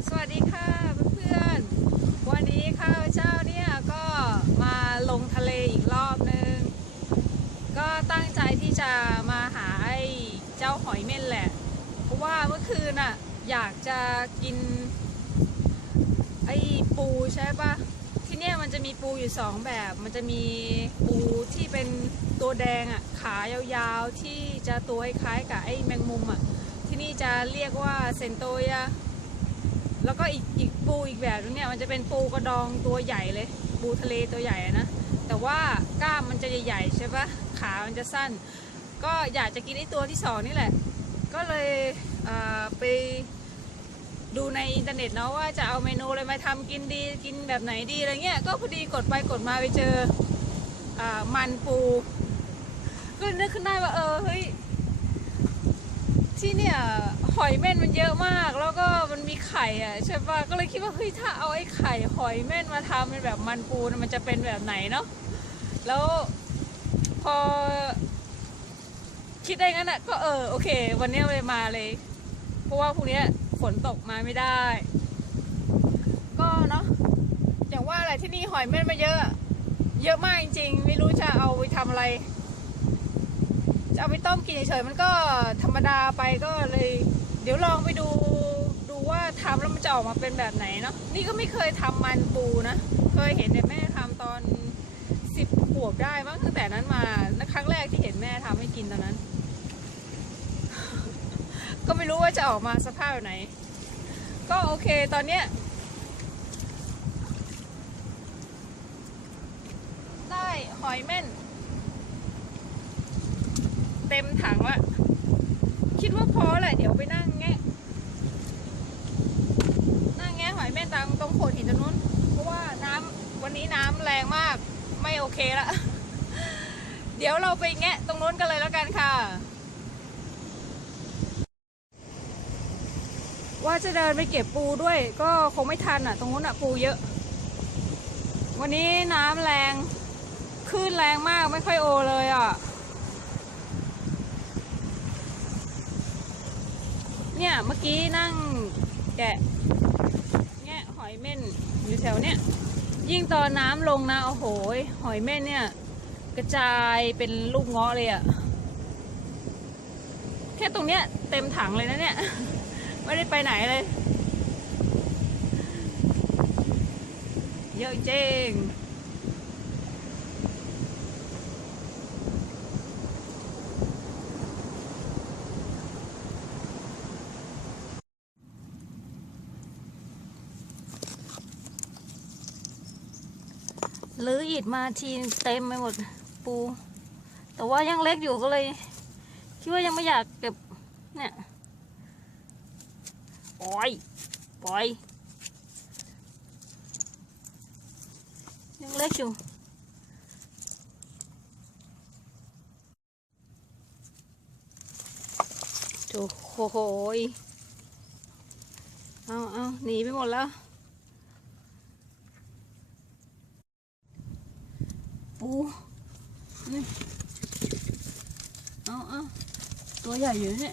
สวัสดีค่ะเพื่อนๆ วันนี้ข้าวเจ้าเนี่ยก็มาลงทะเลอีกรอบนึง ก็ตั้งใจที่จะมาหาไอ้เจ้าหอยเม่นแหละ เพราะว่าเมื่อคืนน่ะอยากจะกิน ไอ้ปูใช่ปะที่เนี่ยมันจะมีปูอยู่สองแบบ มันจะมีปูที่เป็นตัวแดงอะขายาวๆที่จะตัวคล้ายๆกับไอ้แมงมุมอะที่นี่จะเรียกว่าเซนโตยะ แล้วก็อีกอีกปูอีกแบบนึงเนี่ยมันจะเป็นปูกระดองตัวใหญ่เลย ปูทะเลตัวใหญ่นะ แต่ว่ากล้ามมันจะใหญ่ๆใช่ปะขามันจะสั้น ก็อยากจะกินไอ้ตัวที่สองนี่แหละ ก็เลยเไปดูในอินเทอร์เน็ตเนาะว่าจะเอาเมนูอะไรมาทำกินดีกินแบบไหนดีอะไรเงี้ยก็พอดีกดไปกดมาไปเจออมันปูก็นึกขึ้นได้ว่าเออเฮ้ยที่เนี่ย หอยเม่นมันเยอะมาก แล้วก็มันมีไข่อะใช่ปะก็เลยคิดว่าเฮ้ยถ้าเอาไอ้ไข่หอยเม่นมาทำเป็นแบบมันปูนมันจะเป็นแบบไหนเนาะแล้วพอ คิดได้งั้นอะ ก็เออโอเค วันนี้เลยมาเลย เพราะว่าพรุ่งนี้ฝนตกมาไม่ได้ ก็เนาะอย่างว่าอะไรที่นี่หอยเม่นมาเยอะ เยอะมากจริงๆ ไม่รู้จะเอาไปทำอะไรจะเอาไปต้มกินเฉยๆมันก็ธรรมดาไปก็เลย เดี๋ยวลองไปดูดูว่าทำแล้วมันจะออกมาเป็นแบบไหนเนาะนี่ก็ไม่เคยทำมันปูนะ เคยเห็นแต่แม่ทำตอนสิบขวบได้มั้งตั้งแต่นั้นมาครั้งแรกที่เห็นแม่ทำให้กินตอนนั้น ก็ไม่รู้ว่าจะออกมาสภาพแบบไหน ก็โอเคตอนเนี้ยได้หอยเม่น เต็มถังละคิดว่าพ อแหละเดี๋ยวไปนั่งแงะนั่งแงะหอยแม่นตังตรงโขดหินตรงนู้น เพราะว่าน้ำวันนี้น้ำแรงมากไม่โอเคละ เดี๋ยวเราไปแงะตรงนู้นกันเลยแล้วกันค่ะ ว่าจะเดินไปเก็บปูด้วย ก็คงไม่ทันอะ ตรงนู้นอะปูเยอะ วันนี้น้ำแรงคลื่นแรงมากไม่ค่อยโอเลยอะ เนี่ยเมื่อกี้นั่งแกะแงะหอยเม่นอยู่แถวเนี้ยยิ่งตอนน้ำลงนะโอ้โหหอยเม่นเนี่ย กระจายเป็นลูกเงาะเลยอะแค่ตรงเนี้ยเต็มถังเลยนะเนี่ย ไม่ได้ไปไหนเลย เยอะจริง หรืออิดมาทีเต็มไปหมดปู แต่ว่ายังเล็กอยู่ก็เลย คิดว่ายังไม่อยากเก็บเนี่ยปล่อยปล่อย ยังเล็กอยู่โอ้โหยเอาเอาหนีไปหมดแล้ว ปูนี่เอาเอาตัวใหญ่อยู่เนี่ย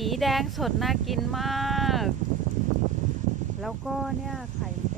สีแดงสดน่ากินมาก แล้วก็เนี่ยไข่